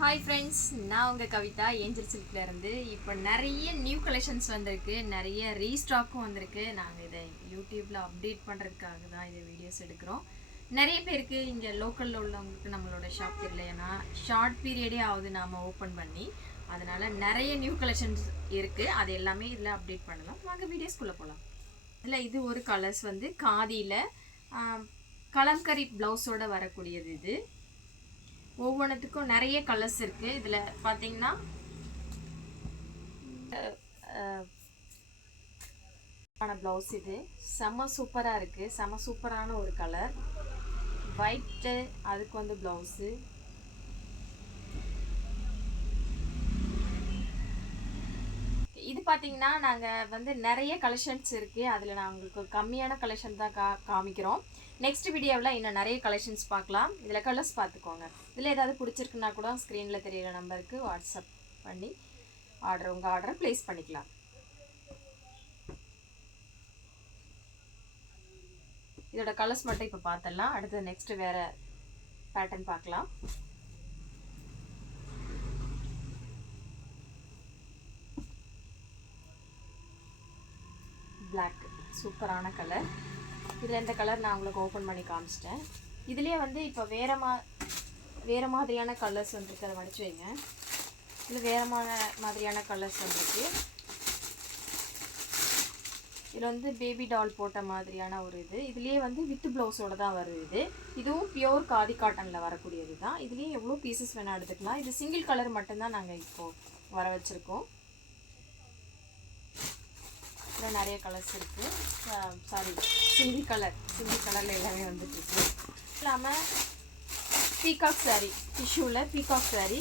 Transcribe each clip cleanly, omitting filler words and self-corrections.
Hi friends, நான் உங்கள் Kavitha angel சில்க்ல இருந்து. இப்போ நிறைய நியூ கலெக்ஷன்ஸ் வந்திருக்கு, நிறைய ரீஸ்டாக்கும் வந்திருக்கு. நாங்கள் இதை யூடியூப்பில் அப்டேட் பண்ணுறதுக்காக தான் இதை வீடியோஸ் எடுக்கிறோம். நிறைய பேருக்கு இங்கே லோக்கலில் உள்ளவங்களுக்கு நம்மளோட ஷாப் தெரியலைன்னா ஷார்ட் பீரியடே ஆகுது நாம் ஓப்பன் பண்ணி. அதனால் நிறைய நியூ கலெக்ஷன்ஸ் இருக்குது, அது எல்லாமே இதில் அப்டேட் பண்ணலாம். வாங்க வீடியோஸ்குள்ளே போகலாம். இதில் இது ஒரு கலர்ஸ் வந்து காதியில் கலம்கரி ப்ளவுஸோடு வரக்கூடியது. இது ஒவ்வொன்றுத்துக்கும் நிறைய கலர்ஸ் இருக்குது. இதில் பார்த்தீங்கன்னா ப்ளவுஸ் இது செம்ம சூப்பராக இருக்குது. செம்ம சூப்பரான ஒரு கலர் ஒயிட்டு. அதுக்கு வந்து ப்ளவுஸு இது பார்த்தீங்கன்னா நாங்கள் வந்து நிறைய கலெக்ஷன்ஸ் இருக்குது. அதில் நான் உங்களுக்கு கம்மியான கலெக்ஷன் தான் காமிக்கிறோம். நெக்ஸ்ட் வீடியோவில் இன்னும் நிறைய கலெக்ஷன்ஸ் பார்க்கலாம். இதில் கலர்ஸ் பார்த்துக்கோங்க. இதில் ஏதாவது பிடிச்சிருக்குன்னா கூட ஸ்க்ரீனில் தெரியிற நம்பருக்கு வாட்ஸ்அப் பண்ணி உங்கள் ஆர்டரை ப்ளேஸ் பண்ணிக்கலாம். இதோட கலர்ஸ் மட்டும் இப்போ பார்த்துடலாம். அடுத்து நெக்ஸ்ட்டு வேறு பேட்டர்ன் பார்க்கலாம். பிளாக் சூப்பரான கலர். இதில் இந்த கலர் நான் உங்களுக்கு ஓப்பன் பண்ணி காமிச்சிட்டேன். இதுலேயே வந்து இப்போ வேறு மாதிரியான கலர்ஸ் வந்துருக்கு. அதை மடிச்சு வைங்க. இது வேறு மாதிரியான கலர்ஸ் வந்துருக்கு. இதில் வந்து பேபி டால் போட்ட மாதிரியான ஒரு இதுலேயே வந்து வித் ப்ளவுஸோடு தான் வருது. இதுவும் பியோர் காதி காட்டனில் வரக்கூடியது தான். இதுலேயே எவ்வளோ பீசஸ் வேணால் எடுத்துக்கலாம். இது சிங்கிள் கலர் மட்டும்தான் நாங்கள் இப்போது வர வச்சுருக்கோம். இதில் நிறைய கலர்ஸ் இருக்குது. சிங்கிள் கலரில் எல்லாமே வந்துட்டுருக்கு. இல்லாமல் பீகாக் சாரீ, டிஷ்யூவில் பீகாக் சாரீ.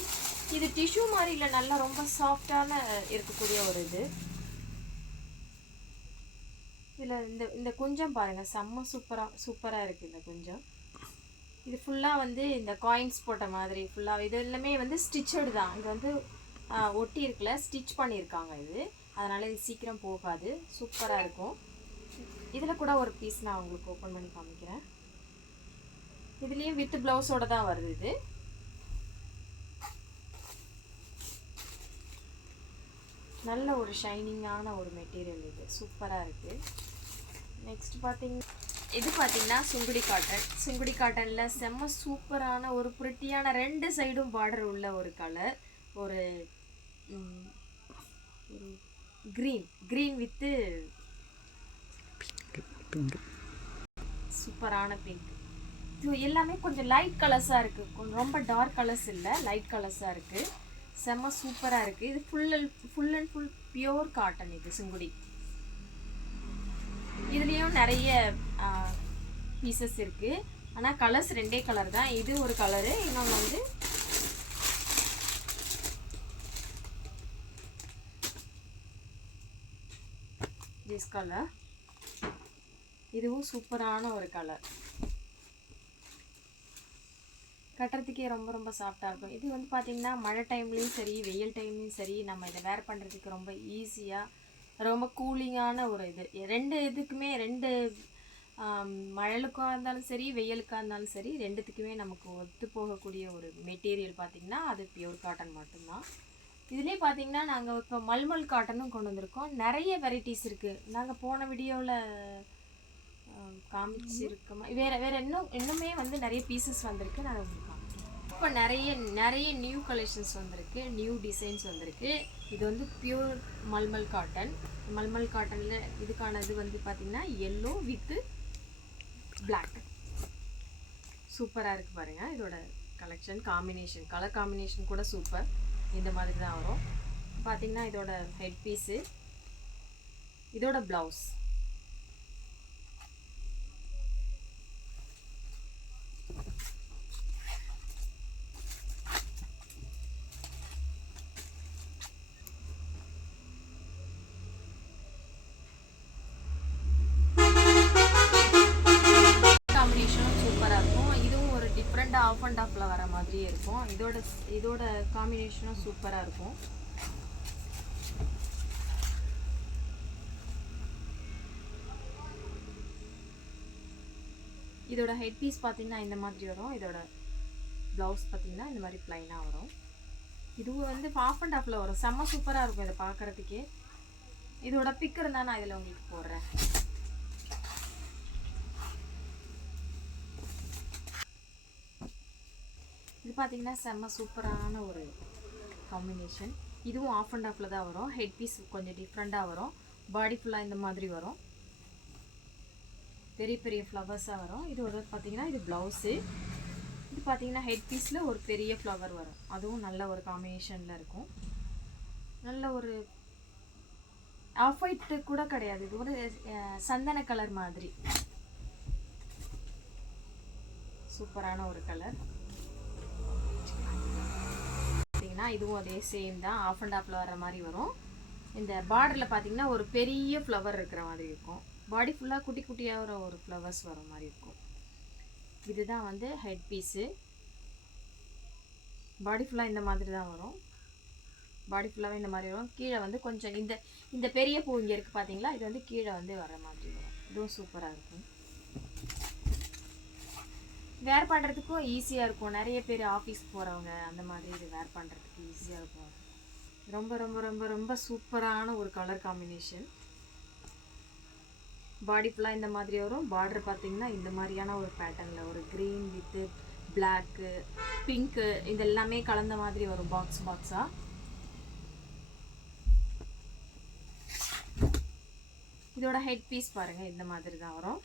இது டிஷ்யூ மாதிரி இல்லை, நல்லா ரொம்ப சாஃப்டான இருக்கக்கூடிய ஒரு இதில் இந்த குஞ்சம் பாருங்கள், செம்ம சூப்பராக இருக்குது. இந்த குஞ்சம் இது ஃபுல்லாக வந்து இந்த காயின்ஸ் போட்ட மாதிரி ஃபுல்லாக இது எல்லாமே வந்து ஸ்டிச்சடு தான். இது வந்து ஒட்டி இருக்குல்ல, ஸ்டிச் பண்ணியிருக்காங்க. இது அதனால் இது சீக்கிரம் போகாது, சூப்பராக இருக்கும். இதில் கூட ஒரு பீஸ் நான் உங்களுக்கு ஓப்பன் பண்ணி காமிக்கிறேன். இதுலேயும் வித் ப்ளவுஸோடு தான் வருது. இது நல்ல ஒரு ஷைனிங்கான ஒரு மெட்டீரியல். இது சூப்பராக இருக்குது. நெக்ஸ்ட் பார்த்தீங்கன்னா சுங்குடி காட்டனில் செம்ம சூப்பரான ஒரு பிரிட்டியான 2 சைடும் பார்டர் உள்ள ஒரு கலர். ஒரு கிரீன் வித்து சூப்பரான பிங்க். இது எல்லாமே கொஞ்சம் லைட் கலர்ஸாக இருக்குது, கொஞ்சம் ரொம்ப டார்க் கலர்ஸ் இல்லை, லைட் கலர்ஸாக இருக்குது. செம்ம சூப்பராக இருக்குது. இது full and full pure cotton. இது சுங்குடி. இதுலேயும் நிறைய பீசஸ் இருக்குது. ஆனால் கலர்ஸ் 2 கலர் தான். இது ஒரு கலரு, இன்னொன்று வந்து திஸ் கலர். இதுவும் சூப்பரான ஒரு கலர். கட்டுறதுக்கே ரொம்ப சாஃப்டாக இருக்கும். இது வந்து பார்த்திங்கன்னா மழை டைம்லேயும் சரி, வெயில் டைம்லேயும் சரி, நம்ம இதை வேர் பண்ணுறதுக்கு ரொம்ப ஈஸியாக, ரொம்ப கூலிங்கான ஒரு இதுக்குமே 2 மழைக்காக இருந்தாலும் சரி, வெயிலுக்காக இருந்தாலும் சரி, 2த்துக்குமே நமக்கு ஒத்து போகக்கூடிய ஒரு மெட்டீரியல் பார்த்திங்கன்னா அது பியூர் காட்டன் மட்டும்தான். இதுலேயே பார்த்தீங்கன்னா நாங்கள் இப்போ மல்மல் காட்டனும் கொண்டு வந்திருக்கோம். நிறைய வெரைட்டிஸ் இருக்குது. நாங்கள் போன வீடியோவில் காமிச்சிருக்கோம். வேறு இன்னுமே வந்து நிறைய பீசஸ் வந்திருக்கு. நான் உங்களுக்கு காமிக்கிறேன். இப்போ நிறைய நியூ கலெக்ஷன்ஸ் வந்திருக்கு, நியூ டிசைன்ஸ் வந்திருக்கு. இது வந்து பியூர் மல்மல் காட்டனில் இதுக்கான இது வந்து பார்த்திங்கன்னா எல்லோ வித்து பிளாக் சூப்பராக இருக்குது பாருங்கள். இதோட கலர் காம்பினேஷன் கூட சூப்பர். இந்த மாதிரி தான் வரும். பார்த்திங்கன்னா இதோட ஹெட் பீஸு, இதோட ப்ளவுஸ். காம்பினேஷனும் சூப்பராக இருக்கும். இதுவும் ஒரு டிஃப்ரெண்ட்டாக ஆஃப் அண்ட் ஆஃபில் வர மாதிரியே இருக்கும். இதோட காம்பினேஷனும் சூப்பராக இருக்கும். இதோட ஹெட் பீஸ் பார்த்தீங்கன்னா இந்த மாதிரி வரும். இதோட ப்ளவுஸ் பார்த்தீங்கன்னா இந்த மாதிரி ப்ளைனாக வரும். இது வந்து ஆஃப் அண்ட் ஆஃப்ல வரும், செம்ம சூப்பராக இருக்கும் இதை பார்க்குறதுக்கே. இதோட பிக் இருந்தால் நான் இதில் உங்களுக்கு போடுறேன். இது பார்த்தீங்கன்னா செம்ம சூப்பரான ஒரு காம்பினேஷன். இதுவும் ஆஃப் அண்ட் ஆஃபில் தான் வரும். ஹெட் பீஸ் கொஞ்சம் டிஃப்ரெண்ட்டாக வரும். பாடி ஃபுல்லாக இந்த மாதிரி வரும், பெரிய பெரிய ஃப்ளவர்ஸாக வரும். இது ஒரு பார்த்தீங்கன்னா இது ப்ளவுஸு. இது பார்த்தீங்கன்னா ஹெட் பீஸில் ஒரு பெரிய ஃப்ளவர் வரும், அதுவும் நல்ல ஒரு காம்பினேஷனில் இருக்கும். நல்ல ஒரு ஆஃப் ஒயிட்டு கூட கிடையாது, இது ஒரு சந்தன கலர் மாதிரி சூப்பரான ஒரு கலர். பார்த்தீங்கன்னா இதுவும் அதே சேம் தான், ஆஃப் அண்ட் ஆஃபில் வர மாதிரி வரும். இந்த பார்டரில் பார்த்தீங்கன்னா ஒரு பெரிய ஃப்ளவர் இருக்கிற மாதிரி இருக்கும். பாடி ஃபுல்லாக குட்டி குட்டியாக ஒரு ஃப்ளவர்ஸ் வர மாதிரி இருக்கும். இதுதான் வந்து ஹெட் பீஸு. பாடி ஃபுல்லாக இந்த மாதிரி தான் வரும். பாடி ஃபுல்லாகவே இந்த மாதிரி வரும். கீழே வந்து கொஞ்சம் இந்த இந்த பெரிய பூ இங்கே இருக்குது பார்த்தீங்களா, இது வந்து கீழே வந்து வர மாதிரி வரும். இதுவும் சூப்பராக இருக்கும். வேர் பண்ணுறதுக்கும் ஈஸியாக இருக்கும். நிறைய பேர் ஆஃபீஸ் போகிறவங்க அந்த மாதிரி இது வேர் பண்ணுறதுக்கு ஈஸியாக இருக்கும். ரொம்ப ரொம்ப ரொம்ப ரொம்ப சூப்பரான ஒரு கலர் காம்பினேஷன். பாடி ஃபுல்லாக இந்த மாதிரி வரும். பார்டர் பார்த்தீங்கன்னா இந்த மாதிரியான ஒரு பேட்டர்னில் ஒரு க்ரீன் வித்து பிளாக்கு பிங்க்கு இது எல்லாமே கலந்த மாதிரி வரும், பாக்ஸ் பாக்ஸாக. இதோட ஹெட் பீஸ் பாருங்கள் இந்த மாதிரி தான் வரும்.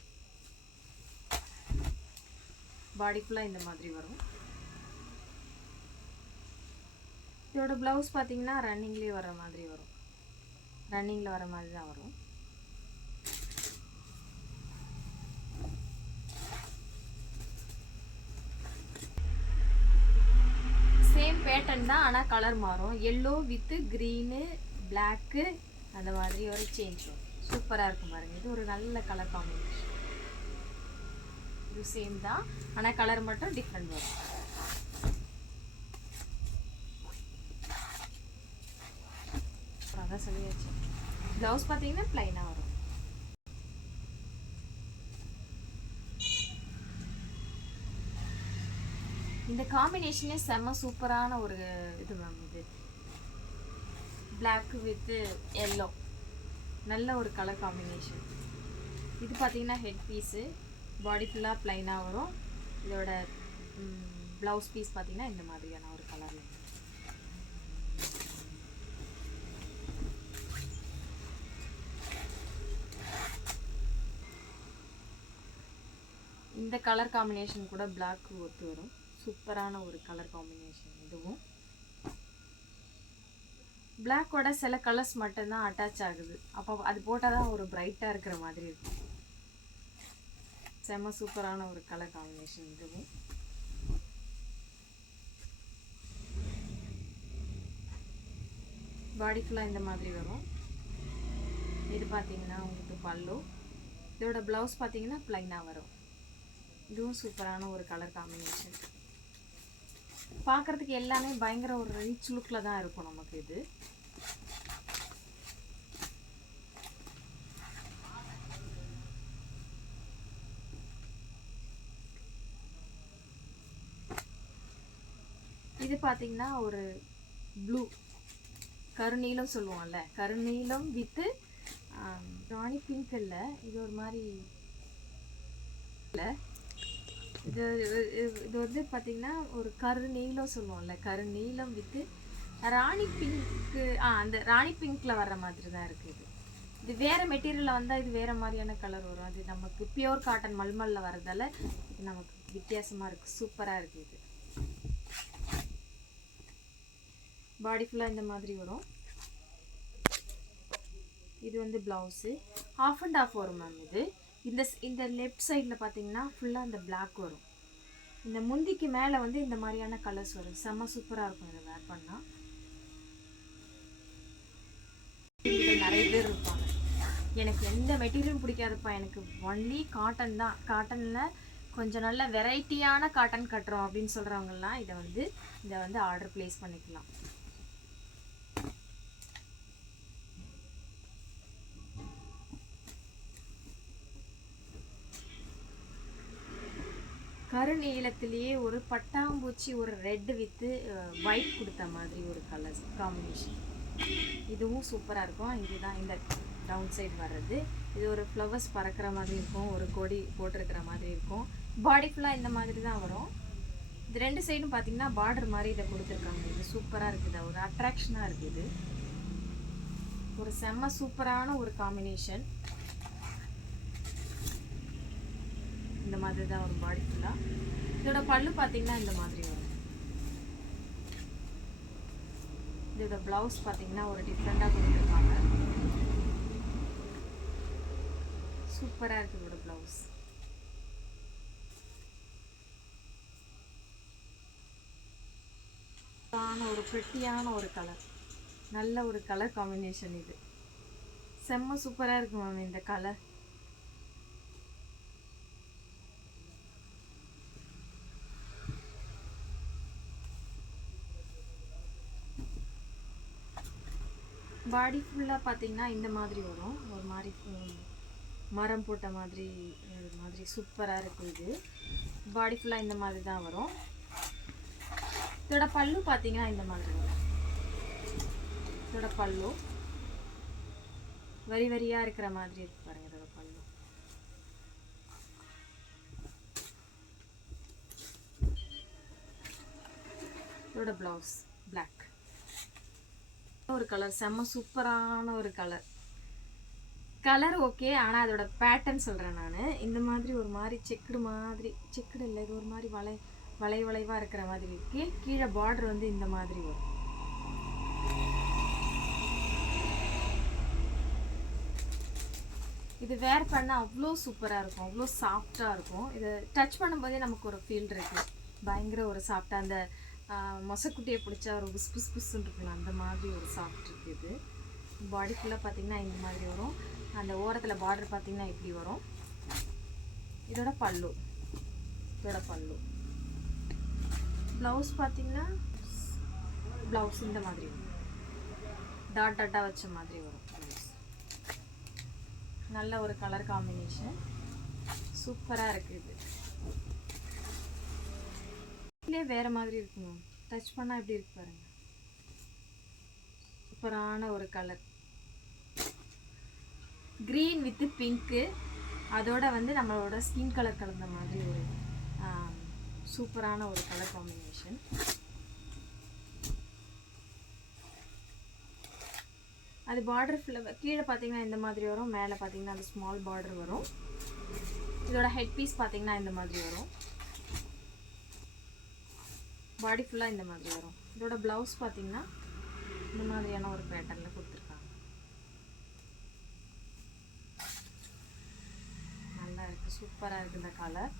பாடி ஃபுல்லாக இந்த மாதிரி வரும். இதோட ப்ளவுஸ் பார்த்தீங்கன்னா ரன்னிங்லேயே வர மாதிரி வரும், ரன்னிங்கில் வர மாதிரி தான் வரும். சேம் பேட்டர்ன் தான், ஆனால் கலர் மாறும். எல்லோ வித்து க்ரீனு பிளாக்கு அந்த மாதிரி ஒரு சேஞ்ச் வரும். சூப்பராக இருக்கும் பாருங்கள். இது ஒரு நல்ல கலர் காம்பினேஷன். இது சேம் தான், ஆனால் கலர் மட்டும் டிஃப்ரெண்ட் வரும். அதான் சொல்லியாச்சு. ப்ளவுஸ் பார்த்தீங்கன்னா ப்ளைனாக வரும். இந்த காம்பினேஷனே செம்ம சூப்பரான ஒரு இது மேம். இது பிளாக் வித் எல்லோ நல்ல ஒரு கலர் காம்பினேஷன். இது பார்த்தீங்கன்னா ஹெட் பீஸு, பாடி ஃபுல்லாக ப்ளைனாக வரும். இதோட ப்ளவுஸ் பீஸ் பார்த்தீங்கன்னா இந்த மாதிரியான ஒரு கலரில். இந்த கலர் காம்பினேஷன் கூட பிளாக் ஒத்து வரும். சூப்பரான ஒரு கலர் காம்பினேஷன். இதுவும் பிளாக்கோட சில கலர்ஸ் மட்டும்தான் அட்டாச் ஆகுது, அப்போ அது போட்டால் தான் ஒரு பிரைட்டாக இருக்கிற மாதிரி இருக்கும். செம்ம சூப்பரான ஒரு கலர் காம்பினேஷன். இதுவும் பாடி ஃபுல்லாக இந்த மாதிரி வரும். இது பார்த்தீங்கன்னா உங்களுக்கு பல்லு. இதோட ப்ளவுஸ் பார்த்தீங்கன்னா ப்ளைனாக வரும். இதுவும் சூப்பரான ஒரு கலர் காம்பினேஷன். பார்க்குறதுக்கு எல்லாமே பயங்கர ஒரு ரிச் லுக்கில் தான் இருக்கும் நமக்கு. இது இது பார்த்தீங்கன்னா ஒரு ப்ளூ கருநீலம் சொல்லுவோம்ல, கருநீலம் வித்து ராணி பிங்க் இல்லை, இது ஒரு மாதிரி இல்லை. இது இது வந்து பார்த்தீங்கன்னா ஒரு கருநீலம் சொல்லுவோம்ல, கருநீலம் வித்து ராணி பிங்க்கு. அந்த ராணி பிங்க்கில் வர்ற மாதிரி தான் இருக்குது. இது வேறு மெட்டீரியலில் வந்தால் இது வேறு மாதிரியான கலர் வரும். அது நமக்கு பியோர் காட்டன் மல்மல்ல வரதால இது நமக்கு வித்தியாசமாக இருக்குது. சூப்பராக இருக்குது. இது பாடி ஃபுல்லாக இந்த மாதிரி வரும். இது வந்து ப்ளவுஸு ஆஃப் அண்ட் ஆஃப் வரும் மேம். இது இந்த லெஃப்ட் சைடில் பார்த்தீங்கன்னா ஃபுல்லாக இந்த பிளாக் வரும். இந்த முந்திக்கு மேலே வந்து இந்த மாதிரியான கலர்ஸ் வரும். செம்ம சூப்பராக இருக்கும் இதை வேர் பண்ணால். நிறைய பேர் இருப்பாங்க, எனக்கு எந்த மெட்டீரியலும் பிடிக்காதுப்பா, எனக்கு ஒன்லி காட்டன் தான், காட்டனில் கொஞ்சம் நல்ல வெரைட்டியான காட்டன் கட்டுறோம் அப்படின்னு சொல்கிறவங்கலாம் இதை வந்து ஆர்டர் ப்ளேஸ் பண்ணிக்கலாம். கருநீலத்திலேயே ஒரு பட்டாம்பூச்சி ஒரு ரெட் வித்து ஒயிட் கொடுத்த மாதிரி ஒரு கலர் காம்பினேஷன். இதுவும் சூப்பராக இருக்கும். இதுதான் இந்த டவுன் சைடு வர்றது. இது ஒரு ஃப்ளவர்ஸ் பறக்கிற மாதிரி இருக்கும், ஒரு கொடி போட்டிருக்கிற மாதிரி இருக்கும். பாடி ஃபுல்லாக இந்த மாதிரி தான் வரும். இது 2 சைடும் பார்த்தீங்கன்னா பார்டர் மாதிரி இதை கொடுத்துருக்காங்க. இது சூப்பராக இருக்குது, ஒரு அட்ராக்ஷனாக இருக்குது. ஒரு செம்ம சூப்பரான ஒரு காம்பினேஷன். இந்த மாதிரி தான் ஒரு பாடி ஃபுல்லாக. இதோட பல்லு பார்த்தீங்கன்னா இந்த மாதிரி வரும். இதோட ப்ளவுஸ் பார்த்தீங்கன்னா ஒரு டிஃப்ரெண்ட்டாக கொடுத்துருக்காங்க. சூப்பராக இருக்குது இதோட ப்ளவுஸ். ஒரு பிரிட்டியான ஒரு கலர், நல்ல ஒரு கலர் காம்பினேஷன். இது செம்ம சூப்பராக இருக்கு மேம் இந்த கலர். பாடி ஃபுல்லாக பார்த்தீங்கன்னா இந்த மாதிரி வரும், ஒரு மாதிரி மரம் போட்ட மாதிரி சூப்பராக இருக்குது. இது பாடி ஃபுல்லாக இந்த மாதிரி தான் வரும். இதோட பல்லு பார்த்தீங்கன்னா இந்த மாதிரி வரும். இதோட பல்லு வரி வரியாக இருக்கிற மாதிரி இருக்கு பாருங்க. இதோட பல்லு இதோட ப்ளவுஸ் பிளாக். ஒரு கலர் செம்ம சூப்பரான ஒரு கலர். கலர் ஓகே, ஆனால் அதோட பேட்டர்ன் சொல்கிறேன் நான். இந்த மாதிரி ஒரு மாதிரி செக்குடு இல்லை, இது ஒரு மாதிரி வளைவாக இருக்கிற மாதிரி இருக்கு. கீழே பார்டர் வந்து இந்த மாதிரி வரும். இது வேர் பண்ணால் அவ்வளோ சூப்பராக இருக்கும், அவ்வளோ சாஃப்டாக இருக்கும். இதை டச் பண்ணும்போதே நமக்கு ஒரு ஃபீல் இருக்குது, பயங்கர ஒரு சாஃப்டாக. அந்த மொசக்குட்டியை பிடிச்சா ஒரு புஸ் புஸ்ன்னு இருக்குல்ல, அந்த மாதிரி ஒரு சாஃப்ட் இருக்குது. பாடி ஃபுல்லாக பார்த்தீங்கன்னா இந்த மாதிரி வரும். அந்த ஓரத்தில் பார்டர் பார்த்தீங்கன்னா இப்படி வரும். இதோட பல்லு ப்ளவுஸ் பார்த்தீங்கன்னா ப்ளவுஸ் இந்த மாதிரி வரும், டாட்டாக வச்ச மாதிரி வரும் ப்ளவுஸ். நல்ல ஒரு கலர் காம்பினேஷன், சூப்பராக இருக்குது. இதுலேயே வேறு மாதிரி இருக்குங்க, டச் பண்ணால் எப்படி இருக்கு பாருங்க. சூப்பரான ஒரு கலர், க்ரீன் வித்து பிங்க்கு, அதோட வந்து நம்மளோட ஸ்கின் கலர் கலந்த மாதிரி ஒரு சூப்பரான ஒரு கலர் காம்பினேஷன். அது பார்டர் ஃபுல்லாக கீழே பார்த்தீங்கன்னா இந்த மாதிரி வரும், மேலே பார்த்தீங்கன்னா அந்த ஸ்மால் பார்டர் வரும். இதோட ஹெட் பீஸ் பார்த்தீங்கன்னா இந்த மாதிரி வரும். பாடி ஃபுல்லாக இந்த மாதிரி வரும். இதோட ப்ளவுஸ் பார்த்தீங்கன்னா இந்த மாதிரியான ஒரு பேட்டர்னில் கொடுத்துருக்காங்க. நல்லா இருக்குது, சூப்பராக இருக்குது இந்த கலர்.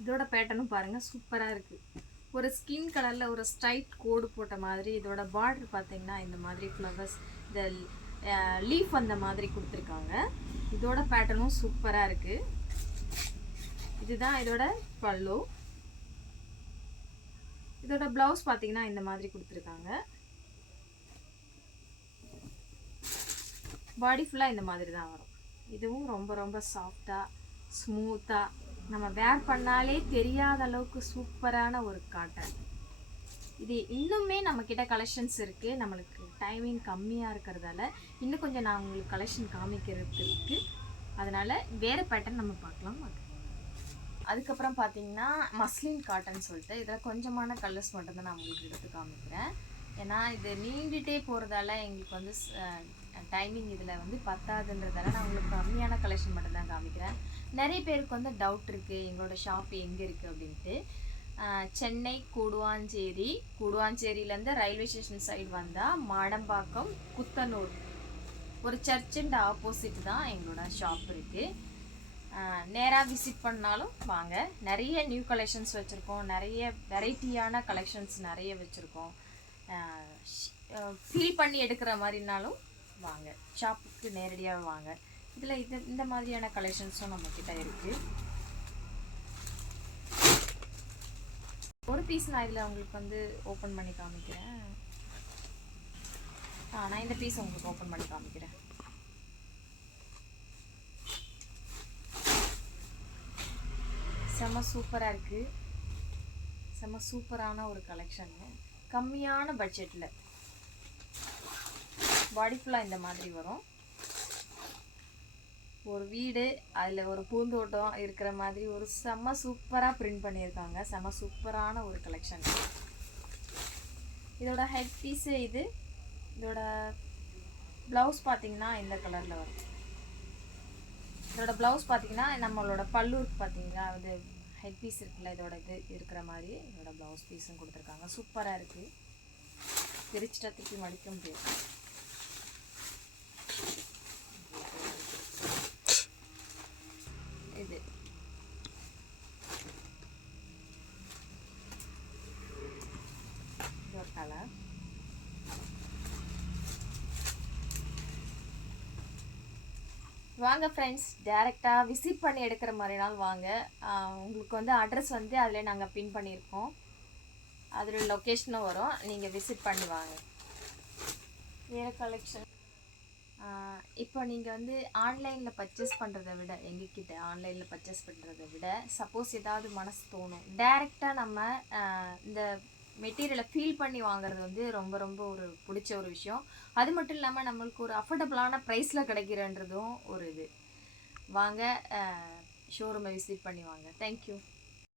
இதோட பேட்டர்னும் பாருங்கள் சூப்பராக இருக்குது. ஒரு ஸ்கின் கலரில் ஒரு ஸ்ட்ரைட் கோடு போட்ட மாதிரி. இதோட பார்டர் பார்த்தீங்கன்னா இந்த மாதிரி ஃப்ளவர்ஸ், இந்த லீஃப் அந்த மாதிரி கொடுத்துருக்காங்க. இதோட பேட்டர்னும் சூப்பராக இருக்குது. இதுதான் இதோட பல்லு. இதோட ப்ளவுஸ் பார்த்தீங்கன்னா இந்த மாதிரி கொடுத்துருக்காங்க. பாடி ஃபுல்லாக இந்த மாதிரி தான் வரும். இதுவும் ரொம்ப ரொம்ப சாஃப்டாக ஸ்மூத்தாக நம்ம வேர் பண்ணாலே தெரியாத அளவுக்கு சூப்பரான ஒரு காட்டன். இது இன்னுமே நம்மக்கிட்ட கலெக்ஷன்ஸ் இருக்குது. நம்மளுக்கு டைமிங் கம்மியாக இருக்கிறதால இன்னும் கொஞ்சம் நான் உங்களுக்கு கலெக்ஷன் காமிக்கிறதுக்கு இருக்குது. அதனால் வேறு பேட்டர்ன் நம்ம பார்க்கலாம். அதுக்கப்புறம் பார்த்தீங்கன்னா மஸ்லின் காட்டன் சொல்லிட்டு இதில் கொஞ்சமான கலர்ஸ் மட்டும்தான் நான் உங்களுக்கு எடுத்து காமிக்கிறேன். ஏன்னா இது நீண்டுகிட்டே போகிறதால எங்களுக்கு வந்து டைமிங் இதில் வந்து பத்தாதுன்றதால நான் உங்களுக்கு கம்மியான கலெக்ஷன் மட்டும்தான் காமிக்கிறேன். நிறைய பேருக்கு வந்து டவுட் இருக்குது எங்களோட ஷாப் எங்கே இருக்குது அப்படின்ட்டு. சென்னை கூடுவாஞ்சேரியிலேருந்து ரயில்வே ஸ்டேஷன் சைடு வந்தால் மாடம்பாக்கம் குத்தனூர் ஒரு சர்ச்சுன்ற ஆப்போசிட் தான் எங்களோட ஷாப் இருக்குது. நேராக விசிட் பண்ணாலும் வாங்க. நிறைய நியூ கலெக்ஷன்ஸ் வச்சுருக்கோம், நிறைய வெரைட்டியான கலெக்ஷன்ஸ் நிறைய வச்சுருக்கோம். ஃபீல் பண்ணி எடுக்கிற மாதிரினாலும் வாங்க, ஷாப்புக்கு நேரடியாக வாங்க. இதில் இந்த மாதிரியான கலெக்ஷன்ஸும் நம்மக்கிட்ட இருக்குது. ஒரு பீஸ் நான் இதில் உங்களுக்கு வந்து ஓப்பன் பண்ணி காமிக்கிறேன். நான் இந்த பீஸ் உங்களுக்கு ஓப்பன் பண்ணி காமிக்கிறேன். செம்ம சூப்பராக இருக்குது. செம்ம சூப்பரான ஒரு கலெக்ஷன்னு. கம்மியான பட்ஜெட்டில் பாடி ஃபுல்லாக இந்த மாதிரி வரும். ஒரு வீடு, அதில் ஒரு பூந்தோட்டம் இருக்கிற மாதிரி ஒரு செம்ம சூப்பராக பிரிண்ட் பண்ணியிருக்காங்க. செம்ம சூப்பரான ஒரு கலெக்ஷன். இதோட ஹெட் பீஸு இது. இதோட ப்ளவுஸ் பார்த்திங்கன்னா இந்த கலரில் வரும். இதோட ப்ளவுஸ் பார்த்திங்கன்னா நம்மளோட பல்லூருக்கு பார்த்திங்கன்னா அது ஹெட் பீஸ் இருக்குல்ல, இதோட இது இருக்கிற மாதிரி இதோட ப்ளவுஸ் பீஸும் கொடுத்துருக்காங்க. சூப்பராக இருக்குது. பிரிச்சுட்டா திருப்பி மடிக்க முடியாது. இது ஒரு கலர். வாங்க ஃப்ரெண்ட்ஸ், டேரெக்டாக விசிட் பண்ணி எடுக்கிற மாதிரினாலும் வாங்க. உங்களுக்கு வந்து அட்ரஸ் வந்து அதில் நாங்கள் பின் பண்ணியிருக்கோம். அதில் லொக்கேஷனும் வரும். நீங்கள் விசிட் பண்ணி வாங்க. வேறு கலெக்ஷன் இப்போ நீங்கள் வந்து ஆன்லைனில் பர்ச்சேஸ் பண்ணுறதை விட, எங்ககிட்ட ஆன்லைனில் பர்ச்சேஸ் பண்ணுறதை விட, சப்போஸ் ஏதாவது மனசு தோணும், டேரெக்டாக நம்ம இந்த மெட்டீரியலை ஃபீல் பண்ணி வாங்குறது வந்து ரொம்ப ரொம்ப ஒரு பிடிச்ச ஒரு விஷயம். அது மட்டும் இல்லாமல் நம்மளுக்கு ஒரு அஃபோர்டபுளான ப்ரைஸில் கிடைக்கிறன்றதும் ஒரு இது. வாங்க, ஷோரூமை விசிட் பண்ணி வாங்க. தேங்க்யூ.